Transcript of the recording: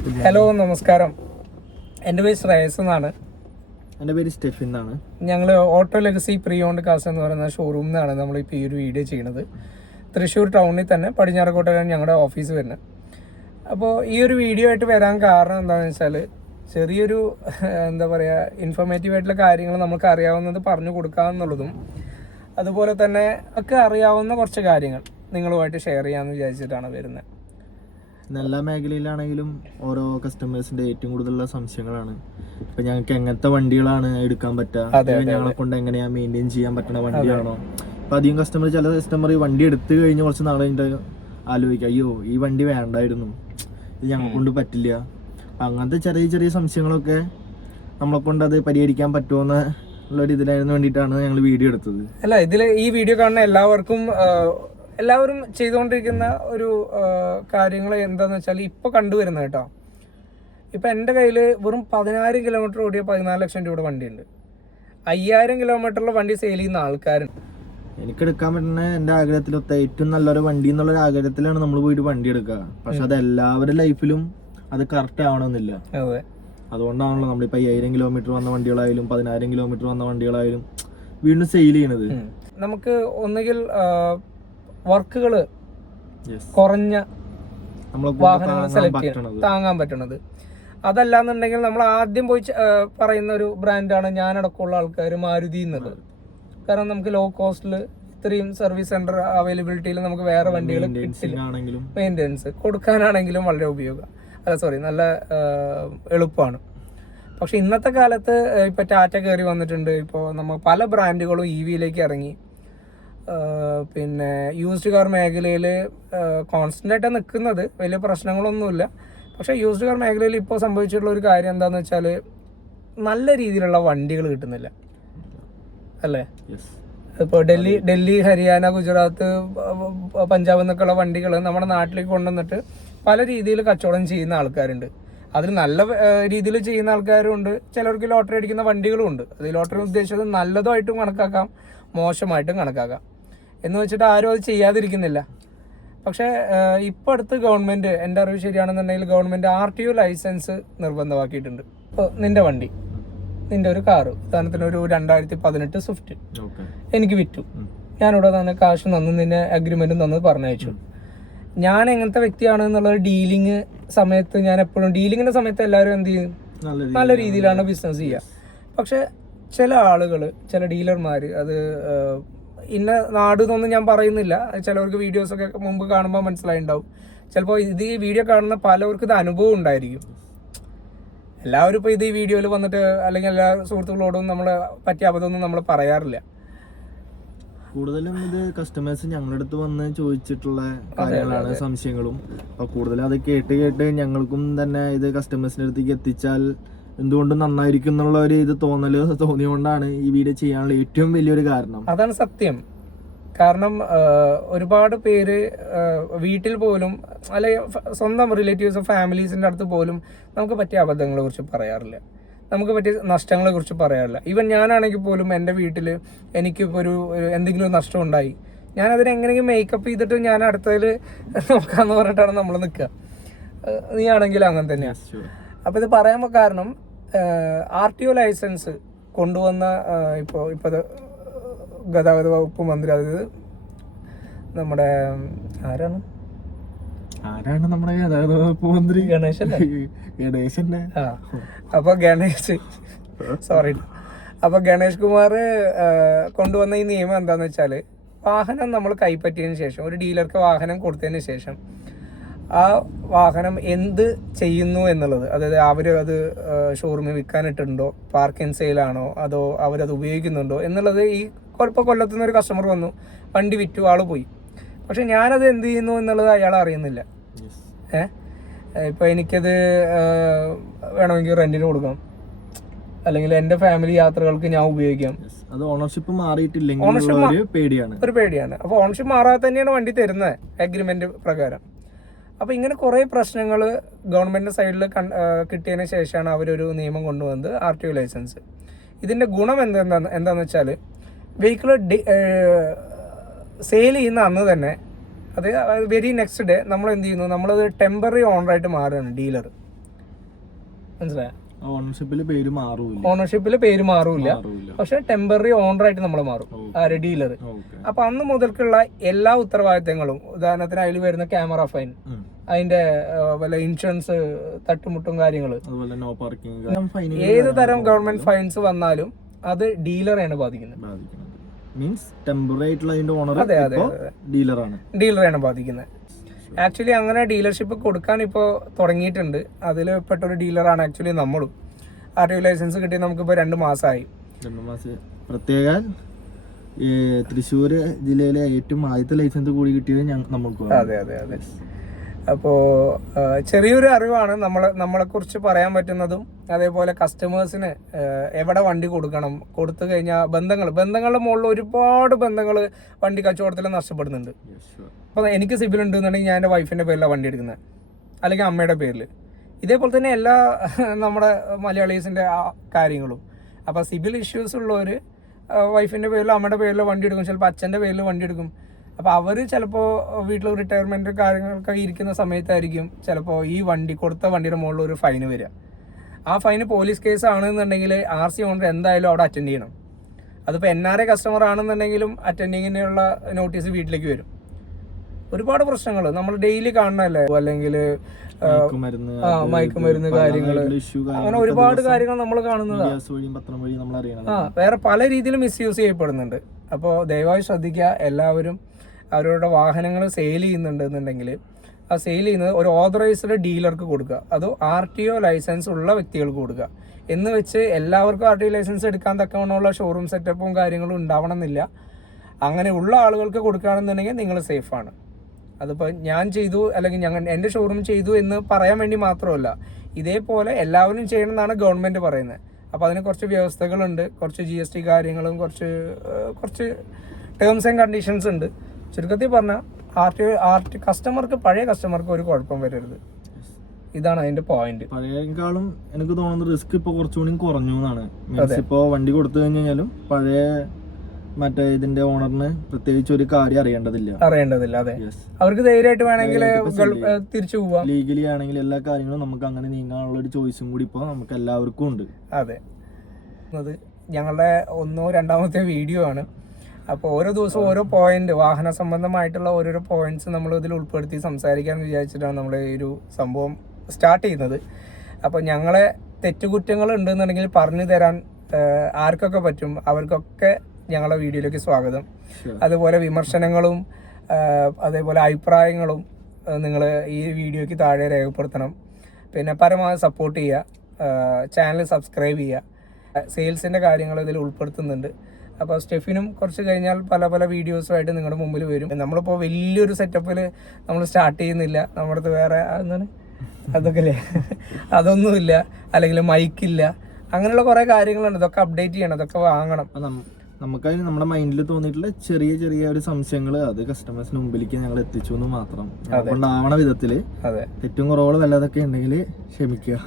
Hello നമസ്കാരം. എന്റെ പേര് ശ്രേയസ് എന്നാണ്. എന്റെ പേര് സ്റ്റെഫിൻ എന്നാണ്. ഞങ്ങൾ ഓട്ടോ ലെഗസി പ്രീ ഓൺഡ് കാസ് എന്ന് പറയുന്ന ഷോറൂമിൽ നിന്നാണ് നമ്മൾ ഇപ്പോൾ ഈ ഒരു വീഡിയോ ചെയ്യുന്നത് തൃശ്ശൂർ ടൗണിൽ തന്നെ പടിഞ്ഞാറക്കോട്ടയിലാണ് ഞങ്ങളുടെ ഓഫീസ് വരുന്നത്. അപ്പോൾ ഈ ഒരു വീഡിയോ ആയിട്ട് വരാൻ കാരണം എന്താണെന്ന് വെച്ചാൽ ചെറിയൊരു എന്താ പറയുക ഇൻഫോർമേറ്റീവ് ആയിട്ടുള്ള കാര്യങ്ങൾ നമുക്ക് അറിയാവുന്നത് പറഞ്ഞു കൊടുക്കാമെന്നുള്ളതും അതുപോലെ തന്നെ ഒക്കെ അറിയാവുന്ന കുറച്ച് കാര്യങ്ങൾ നിങ്ങളുമായിട്ട് ഷെയർ ചെയ്യാമെന്ന് വിചാരിച്ചിട്ടാണ് വരുന്നത്. ഇന്ന് എല്ലാ മേഖലയിലാണെങ്കിലും ഓരോ കസ്റ്റമേഴ്സിന്റെ ഏറ്റവും കൂടുതലുള്ള സംശയങ്ങളാണ്. ഇപ്പൊ ഞങ്ങൾക്ക് എങ്ങനത്തെ വണ്ടികളാണ് എടുക്കാൻ പറ്റുക ഞങ്ങളെ കൊണ്ട് എങ്ങനെയാ മെയിന്റെയിൻ ചെയ്യാൻ പറ്റുന്ന വണ്ടിയാണോ? അപ്പൊ അധികം കസ്റ്റമർ ചില കസ്റ്റമർ ഈ വണ്ടി എടുത്തു കഴിഞ്ഞ് കുറച്ച് നാളെ കഴിഞ്ഞിട്ട് ആലോചിക്കുക അയ്യോ ഈ വണ്ടി വേണ്ടായിരുന്നു. ഇത് ഞങ്ങളെ കൊണ്ട് പറ്റില്ല. അങ്ങനത്തെ ചെറിയ ചെറിയ സംശയങ്ങളൊക്കെ നമ്മളെ കൊണ്ട് അത് പരിഹരിക്കാൻ പറ്റുമോ ഉള്ളൊരു ഇതിനായിരുന്നു വേണ്ടിയിട്ടാണ് ഞങ്ങൾ വീഡിയോ എടുത്തത്. അല്ല ഇതിൽ ഈ വീഡിയോ കാണുന്ന എല്ലാവർക്കും എല്ലാവരും ചെയ്തുകൊണ്ടിരിക്കുന്ന ഒരു കാര്യങ്ങൾ എന്താണെന്ന് വെച്ചാൽ ഇപ്പോൾ കണ്ടുവരുന്നത് കേട്ടോ. ഇപ്പം എന്റെ കയ്യിൽ വെറും പതിനായിരം കിലോമീറ്റർ ഓടിയ പതിനാല് ലക്ഷം രൂപയുടെ വണ്ടിയുണ്ട്. അയ്യായിരം കിലോമീറ്ററുള്ള വണ്ടി സെയിൽ ചെയ്യുന്ന ആൾക്കാരുണ്ട്. എനിക്ക് എടുക്കാൻ പറ്റുന്ന എന്റെ ആഗ്രഹത്തിലൊത്ത ഏറ്റവും നല്ലൊരു വണ്ടി എന്നുള്ള ഒരു ആഗ്രഹത്തിലാണ് നമ്മൾ പോയിട്ട് വണ്ടി എടുക്കുക. പക്ഷെ അത് എല്ലാവരുടെ ലൈഫിലും അത് കറക്റ്റ് ആവണമെന്നില്ല. അതെ. അതുകൊണ്ടാണല്ലോ നമ്മളിപ്പോ അയ്യായിരം കിലോമീറ്റർ വന്ന വണ്ടികളായാലും പതിനായിരം കിലോമീറ്റർ വന്ന വണ്ടികളായാലും വീണ്ടും സെയിൽ ചെയ്യണത് നമുക്ക് ഒന്നുകിൽ വർക്കുകൾ കുറഞ്ഞ വാഹനങ്ങൾ സെലക്ട് ചെയ്യണം താങ്ങാൻ പറ്റണത്. അതല്ലാന്നുണ്ടെങ്കിൽ നമ്മൾ ആദ്യം പോയി പറയുന്ന ഒരു ബ്രാൻഡാണ് ഞാനടക്കമുള്ള ആൾക്കാർ മാരുതി. എന്നുള്ളത് കാരണം നമുക്ക് ലോ കോസ്റ്റിൽ ഇത്രയും സർവീസ് സെന്റർ അവൈലബിലിറ്റിയിൽ നമുക്ക് വേറെ വണ്ടികൾ കിട്ടില്ല. മെയിന്റെനൻസ് കൊടുക്കാനാണെങ്കിലും വളരെ ഉപയോഗം അല്ല സോറി നല്ല എളുപ്പമാണ് പക്ഷെ ഇന്നത്തെ കാലത്ത് ഇപ്പോൾ ടാറ്റ കയറി വന്നിട്ടുണ്ട്. ഇപ്പോൾ നമ്മൾ പല ബ്രാൻഡുകളും ഇ വിയിലേക്ക് ഇറങ്ങി. പിന്നെ യൂസ്ഡ് കാർ മേഖലയിൽ കോൺസ്റ്റന്റ് ആയിട്ട് നിൽക്കുന്നത് വലിയ പ്രശ്നങ്ങളൊന്നുമില്ല. പക്ഷേ യൂസ്ഡ് കാർ മേഖലയിൽ ഇപ്പോൾ സംഭവിച്ചിട്ടുള്ള ഒരു കാര്യം എന്താണെന്ന് വെച്ചാൽ നല്ല രീതിയിലുള്ള വണ്ടികൾ കിട്ടുന്നില്ല. അല്ലേ? ഇപ്പോൾ ഡൽഹി ഡൽഹി ഹരിയാന ഗുജറാത്ത് പഞ്ചാബ് എന്നൊക്കെയുള്ള വണ്ടികൾ നമ്മുടെ നാട്ടിലേക്ക് കൊണ്ടുവന്നിട്ട് പല രീതിയിൽ കച്ചവടം ചെയ്യുന്ന ആൾക്കാരുണ്ട്. അതിൽ നല്ല രീതിയിൽ ചെയ്യുന്ന ആൾക്കാരും ഉണ്ട്. ചിലർക്ക് ലോട്ടറി അടിക്കുന്ന വണ്ടികളും ഉണ്ട്. അത് ലോട്ടറി ഉദ്ദേശിച്ചത് നല്ലതായിട്ടും കണക്കാക്കാം മോശമായിട്ടും കണക്കാക്കാം. എന്ന് വെച്ചിട്ട് ആരും അത് ചെയ്യാതിരിക്കുന്നില്ല. പക്ഷേ ഇപ്പോൾ അടുത്ത് ഗവൺമെന്റ് എന്റെ അറിവ് ശരിയാണെന്നുണ്ടെങ്കിൽ government R T O licence നിർബന്ധമാക്കിയിട്ടുണ്ട്. ഇപ്പോൾ നിന്റെ വണ്ടി നിന്റെ ഒരു കാറ് ഉദാഹരണത്തിന് ഒരു രണ്ടായിരത്തി പതിനെട്ട് സ്വിഫ്റ്റ് എനിക്ക് വിറ്റു. ഞാനിവിടെ തന്നെ കാശ് തന്നു നിന്നെ അഗ്രിമെന്റും തന്നത് പറഞ്ഞയച്ചു. ഞാൻ എങ്ങനത്തെ വ്യക്തിയാണ് എന്നുള്ള ഡീലിങ് സമയത്ത് ഞാൻ എപ്പോഴും ഡീലിങ്ങിന്റെ സമയത്ത് എല്ലാവരും എന്ത് ചെയ്യും? നല്ല രീതിയിലാണ് ബിസിനസ് ചെയ്യുക. പക്ഷെ ചില ആളുകൾ ചില ഡീലർമാർ അത് ഇന്ന നാട് എന്നൊന്നും ഞാൻ പറയുന്നില്ല. ചിലവർക്ക് വീഡിയോസ് ഒക്കെ മുമ്പ് കാണുമ്പോൾ മനസ്സിലായിണ്ടാവും. ചിലപ്പോൾ ഇത് ഈ വീഡിയോ കാണുന്ന പലവർക്ക് ഇത് അനുഭവം ഉണ്ടായിരിക്കും. എല്ലാവരും ഇപ്പോൾ ഇത് ഈ വീഡിയോയിൽ വന്നിട്ട് അല്ലെങ്കിൽ എല്ലാ സുഹൃത്തുക്കളോടും നമ്മൾ പറ്റിയ അബദ്ധമൊന്നും നമ്മൾ പറയാറില്ല. കൂടുതലും ഇത് കസ്റ്റമേഴ്സ് ഞങ്ങളുടെ അടുത്ത് വന്ന് ചോദിച്ചിട്ടുള്ള കാര്യങ്ങളാണ് സംശയങ്ങളും. അപ്പൊ കൂടുതലും അത് കേട്ട് കേട്ട് ഞങ്ങൾക്കും തന്നെ ഇത് കസ്റ്റമേഴ്സിന്റെ അടുത്തേക്ക് എത്തിച്ചാൽ എന്തുകൊണ്ടും നന്നായിരിക്കും എന്നുള്ള ഒരു ഇത് തോന്നൽ തോന്നിയോണ്ടാണ് ഈ വീഡിയോ ചെയ്യാനുള്ള ഏറ്റവും വലിയൊരു കാരണം. അതാണ് സത്യം. കാരണം ഒരുപാട് പേര് വീട്ടിൽ പോലും അല്ലെങ്കിൽ സ്വന്തം റിലേറ്റീവ്സ് ഫാമിലീസിന്റെ അടുത്ത് പോലും നമുക്ക് പറ്റിയ അബദ്ധങ്ങളെ കുറിച്ച് പറയാറില്ല. നമുക്ക് പറ്റിയ നഷ്ടങ്ങളെ കുറിച്ച് പറയാറില്ല. ഈവൻ ഞാനാണെങ്കിൽ പോലും എന്റെ വീട്ടിൽ എനിക്കിപ്പോൾ ഒരു എന്തെങ്കിലും ഒരു നഷ്ടം ഉണ്ടായി ഞാൻ അതിനെ എങ്ങനെയെങ്കിലും മേക്കപ്പ് ചെയ്തിട്ട് ഞാൻ അടുത്തതിൽ നോക്കാന്ന് പറഞ്ഞിട്ടാണ് നമ്മൾ നിൽക്കുക നീ ആണെങ്കിലും അങ്ങനെ തന്നെയാണ്. അപ്പോൾ ഇത് പറയാൻ കാരണം ആർ ടി ഒ ലൈസൻസ് കൊണ്ടുവന്ന ഇപ്പോൾ ഇപ്പോൾ ഗതാഗത വകുപ്പ് മന്ത്രി അതായത് നമ്മുടെ ആരാണ്? ആരാണ് നമ്മുടെ ഗതാഗത വകുപ്പ് മന്ത്രി? ഗണേശൻ ഗണേശന്റെ ആ അപ്പോൾ ഗണേഷ് സോറി അപ്പോൾ ഗണേഷ് കുമാർ കൊണ്ടുവന്ന ഈ നിയമം എന്താണെന്ന് വെച്ചാൽ വാഹനം നമ്മൾ കൈപ്പറ്റിയതിന് ശേഷം ഒരു ഡീലർക്ക് വാഹനം കൊടുത്തതിന് ശേഷം ആ വാഹനം എന്ത് ചെയ്യുന്നു എന്നുള്ളത്? അതായത് അവർ അത് ഷോറൂമിൽ വിൽക്കാനിട്ടുണ്ടോ? പാർക്കിംഗ് സെയിലാണോ അതോ അവരത് ഉപയോഗിക്കുന്നുണ്ടോ? എന്നുള്ളത് ഈ ഇപ്പോൾ കൊല്ലത്തുനിന്ന് ഒരു കസ്റ്റമർ വന്നു. വണ്ടി വിറ്റു ആൾ പോയി. പക്ഷെ ഞാനത് എന്ത് ചെയ്യുന്നു എന്നുള്ളത് അയാൾ അറിയുന്നില്ല. ഏഹ് ഇപ്പൊ എനിക്കത് വേണമെങ്കിൽ റെന്റിന് കൊടുക്കാം. അല്ലെങ്കിൽ എന്റെ ഫാമിലി യാത്രകൾക്ക് ഞാൻ ഉപയോഗിക്കാം. അത് ഓണർഷിപ്പ് മാറിയിട്ടില്ലെങ്കിൽ Ownership ഒരു പേടിയാണ്. ഒരു പേടിയാണ്. അപ്പോൾ ഓണർഷിപ്പ് മാറാതെ തന്നെയാണ് വണ്ടി തരുന്നത് അഗ്രിമെന്റ് പ്രകാരം. അപ്പോൾ ഇങ്ങനെ കുറേ പ്രശ്നങ്ങൾ ഗവൺമെന്റ് സൈഡിൽ കിട്ടിയതിന് ശേഷമാണ് അവരൊരു നിയമം കൊണ്ടുവന്നത് ആർ ടി ഒ ലൈസൻസ്. ഇതിന്റെ ഗുണം എന്താ എന്താണെന്ന് വെച്ചാൽ വെഹിക്കിൾ ഡി സെയിൽ ചെയ്യുന്ന അന്ന് തന്നെ അത് വെരി നെക്സ്റ്റ് ഡേ നമ്മൾ എന്ത് ചെയ്യുന്നു? നമ്മളത് ടെമ്പററി ഓണറായിട്ട് മാറുകയാണ് ഡീലർ. മനസ്സിലായോ? ഓണർഷിപ്പിൽ പേര് മാറൂല ഓണർഷിപ്പിൽ പേര് മാറൂല പക്ഷെ ടെമ്പററി ഓണറായിട്ട് നമ്മൾ മാറും. ആര് ഡീലർ അപ്പൊ അന്ന് മുതൽക്കുള്ള എല്ലാ ഉത്തരവാദിത്തങ്ങളും ഉദാഹരണത്തിന് അതിൽ വരുന്ന ക്യാമറ ഫൈൻ. അതിന്റെ വല്ല ഇൻഷുറൻസ് തട്ടുമുട്ടും കാര്യങ്ങൾ അതുപോലെ നോ പാർക്കിംഗ് ഫൈൻ ഏത് തരം ഗവൺമെന്റ് ഫൈൻസ് വന്നാലും അത് ഡീലറെയാണ് ബാധിക്കുന്നത്. മീൻസ് ടെമ്പററി ആയിട്ടുള്ള അതിന്റെ ഓണർ അതെ, അതെ, ഇപ്പോ ഡീലറാണ് ഡീലറെയാണ് ബാധിക്കുന്നത്. ആക്ച്വലി അങ്ങനെ ഡീലർഷിപ്പ് കൊടുക്കാൻ ഇപ്പോൾ തുടങ്ങിയിട്ടുണ്ട്. അതിൽ പെട്ടൊരു ഡീലറാണ് ആക്ച്വലി നമ്മളും. ആർ ടി ലൈസൻസ് കിട്ടി നമുക്കിപ്പോൾ രണ്ട് മാസമായി രണ്ട് മാസം. പ്രത്യേക ഈ തൃശ്ശൂർ ജില്ലയിലെ ഏറ്റവും ആദ്യത്തെ ലൈസൻസ് കൂടി കിട്ടിയത് ഞങ്ങ നമ്മൾക്ക് അതെ അതെ അതെ. അപ്പോൾ ചെറിയൊരു അറിവാണ് നമ്മൾ നമ്മളെക്കുറിച്ച് പറയാൻ പറ്റുന്നതും അതേപോലെ കസ്റ്റമേഴ്സിന് എവിടെ വണ്ടി കൊടുക്കണം കൊടുത്തു കഴിഞ്ഞാൽ ബന്ധങ്ങൾ ബന്ധങ്ങളുടെ മുകളിൽ ഒരുപാട് ബന്ധങ്ങൾ വണ്ടി കച്ചവടത്തിൽ നഷ്ടപ്പെടുന്നുണ്ട്. അപ്പോൾ എനിക്ക് സിബിൽ ഉണ്ടെന്നുണ്ടെങ്കിൽ ഞാൻ എന്റെ വൈഫിന്റെ പേരിലാണ് വണ്ടി എടുക്കുന്നത് അല്ലെങ്കിൽ അമ്മയുടെ പേരിൽ ഇതേപോലെ തന്നെ എല്ലാ നമ്മുടെ മലയാളീസിന്റെ കാര്യങ്ങളും. അപ്പോൾ സിബിൽ ഇഷ്യൂസ് ഉള്ളവർ വൈഫിന്റെ പേരിലോ അമ്മയുടെ പേരിലോ വണ്ടി എടുക്കും. ചിലപ്പോൾ അച്ഛന്റെ പേരിൽ വണ്ടി എടുക്കും. അപ്പോൾ അവർ ചിലപ്പോൾ വീട്ടിൽ റിട്ടയർമെന്റ് കാര്യങ്ങളൊക്കെ ഇരിക്കുന്ന സമയത്തായിരിക്കും ചിലപ്പോൾ ഈ വണ്ടി കൊടുത്ത വണ്ടിയുടെ മുകളിൽ ഒരു ഫൈന് വരിക. ആ ഫൈന് പോലീസ് കേസ് ആണെന്നുണ്ടെങ്കിൽ ആർ സി ഓണർ എന്തായാലും അവിടെ അറ്റൻഡ് ചെയ്യണം. അതിപ്പോൾ എൻ ആർ ഐ കസ്റ്റമർ ആണെന്നുണ്ടെങ്കിലും അറ്റൻഡിങ്ങിനുള്ള നോട്ടീസ് വീട്ടിലേക്ക് വരും. ഒരുപാട് പ്രശ്നങ്ങൾ നമ്മൾ ഡെയിലി കാണണല്ലേ? അല്ലെങ്കിൽ മയക്കുമരുന്ന്. ആയിട്ടുള്ള അങ്ങനെ ഒരുപാട് കാര്യങ്ങൾ നമ്മൾ കാണുന്നതാണ് വേറെ പല രീതിയിലും മിസ്യൂസ് ചെയ്യപ്പെടുന്നുണ്ട്. അപ്പോൾ ദയവായി ശ്രദ്ധിക്കുക. എല്ലാവരും അവരുടെ വാഹനങ്ങൾ സെയിൽ ചെയ്യുന്നുണ്ട് എന്നുണ്ടെങ്കിൽ ആ സെയിൽ ചെയ്യുന്നത് ഒരു ഓതറൈസ്ഡ് ഡീലർക്ക് കൊടുക്കുക. അത് ആർ ടി ഒ ലൈസൻസ് ഉള്ള വ്യക്തികൾക്ക് കൊടുക്കുക. എന്ന് വെച്ച് എല്ലാവർക്കും ആർ ടി ഒ ലൈസൻസ് എടുക്കാൻ തക്കവണ്ണമുള്ള ഷോറൂം സെറ്റപ്പും കാര്യങ്ങളും ഉണ്ടാവണം എന്നില്ല അങ്ങനെ ഉള്ള ആളുകൾക്ക് കൊടുക്കുകയാണെന്നുണ്ടെങ്കിൽ നിങ്ങൾ സേഫാണ് അതിപ്പോൾ ഞാൻ ചെയ്തു അല്ലെങ്കിൽ ഞങ്ങൾ എന്റെ ഷോറൂം ചെയ്തു എന്ന് പറയാൻ വേണ്ടി മാത്രമല്ല ഇതേപോലെ എല്ലാവരും ചെയ്യണമെന്നാണ് ഗവൺമെന്റ് പറയുന്നത്. അപ്പോൾ അതിന് കുറച്ച് വ്യവസ്ഥകളുണ്ട് കുറച്ച് ജി എസ് ടി കാര്യങ്ങളും കുറച്ച് കുറച്ച് ടേംസ് ആൻഡ് കണ്ടീഷൻസ് ഉണ്ട്. ചുരുക്കത്തിൽ പറഞ്ഞാൽ ആർ ടി ആർ ടി കസ്റ്റമർക്ക് പഴയ കസ്റ്റമർക്ക് ഒരു കുഴപ്പം വരരുത്. ഇതാണ് അതിന്റെ പോയിന്റ് പഴയക്കാളും എനിക്ക് തോന്നുന്നത് റിസ്ക് ഇപ്പൊ കുറച്ചുകൂടി കുറഞ്ഞു എന്നാണ്. ഇപ്പോ വണ്ടി കൊടുത്തു കഴിഞ്ഞാലും പഴയ മറ്റേ ഇതിന്റെ ഓണറിന് പ്രത്യേകിച്ച് ഒരു കാര്യം അറിയേണ്ടതില്ല. അറിയേണ്ടതില്ല അതെ. അവർക്ക് ധൈര്യമായിട്ട് വേണമെങ്കിൽ തിരിച്ചു പോവാം. ലീഗലി ആണെങ്കിൽ എല്ലാ കാര്യങ്ങളും നമുക്ക് അങ്ങനെ നീങ്ങാനുള്ള ഒരു ചോയ്സും കൂടി ഇപ്പൊ നമുക്ക് എല്ലാവർക്കും ഉണ്ട്. അത്. ഞങ്ങളുടെ ഒന്നോ രണ്ടാമത്തെ വീഡിയോ ആണ്. അപ്പോൾ ഓരോ ദിവസവും ഓരോ പോയിന്റ് വാഹന സംബന്ധമായിട്ടുള്ള ഓരോരോ പോയിന്റ്സ് നമ്മൾ ഇതിൽ ഉൾപ്പെടുത്തി സംസാരിക്കാമെന്ന് വിചാരിച്ചിട്ടാണ് നമ്മൾ ഈ ഒരു സംഭവം സ്റ്റാർട്ട് ചെയ്യുന്നത്. അപ്പോൾ ഞങ്ങളെ തെറ്റുകുറ്റങ്ങൾ ഉണ്ടെന്നുണ്ടെങ്കിൽ പറഞ്ഞു തരാൻ ആർക്കൊക്കെ പറ്റും അവർക്കൊക്കെ ഞങ്ങളുടെ വീഡിയോയിലേക്ക് സ്വാഗതം. അതുപോലെ വിമർശനങ്ങളും അതേപോലെ അഭിപ്രായങ്ങളും നിങ്ങൾ ഈ വീഡിയോയ്ക്ക് താഴെ രേഖപ്പെടുത്തണം. പിന്നെ പരമാവധി സപ്പോർട്ട് ചെയ്യുക ചാനൽ സബ്സ്ക്രൈബ് ചെയ്യുക സെയിൽസിന്റെ കാര്യങ്ങൾ ഇതിൽ ഉൾപ്പെടുത്തുന്നുണ്ട്. അപ്പോൾ സ്റ്റെഫിനും കുറച്ച് കഴിഞ്ഞാൽ പല പല വീഡിയോസുമായിട്ട് നിങ്ങളുടെ മുമ്പിൽ വരും. നമ്മളിപ്പോൾ വലിയൊരു സെറ്റപ്പിൽ നമ്മൾ സ്റ്റാർട്ട് ചെയ്യുന്നില്ല. നമ്മുടെ അടുത്ത് വേറെ എന്താണ്? അതൊക്കെ അല്ലേ അതൊന്നുമില്ല. അല്ലെങ്കിൽ മൈക്കില്ല. അങ്ങനെയുള്ള കുറേ കാര്യങ്ങളുണ്ട്. ഇതൊക്കെ അപ്ഡേറ്റ് ചെയ്യണം. അതൊക്കെ വാങ്ങണം. നമുക്കതിന് നമ്മുടെ മൈൻഡിൽ തോന്നിയിട്ടുള്ള ചെറിയ ചെറിയ ഒരു സംശയങ്ങൾ അത് കസ്റ്റമേഴ്സിന് മുമ്പിലേക്ക് ഞങ്ങൾ എത്തിച്ചു എന്ന് മാത്രം. അതുകൊണ്ടാവണ വിധത്തിൽ അതെ. തെറ്റും കുറവുകളും വല്ലതൊക്കെ ഉണ്ടെങ്കിൽ ക്ഷമിക്കുക.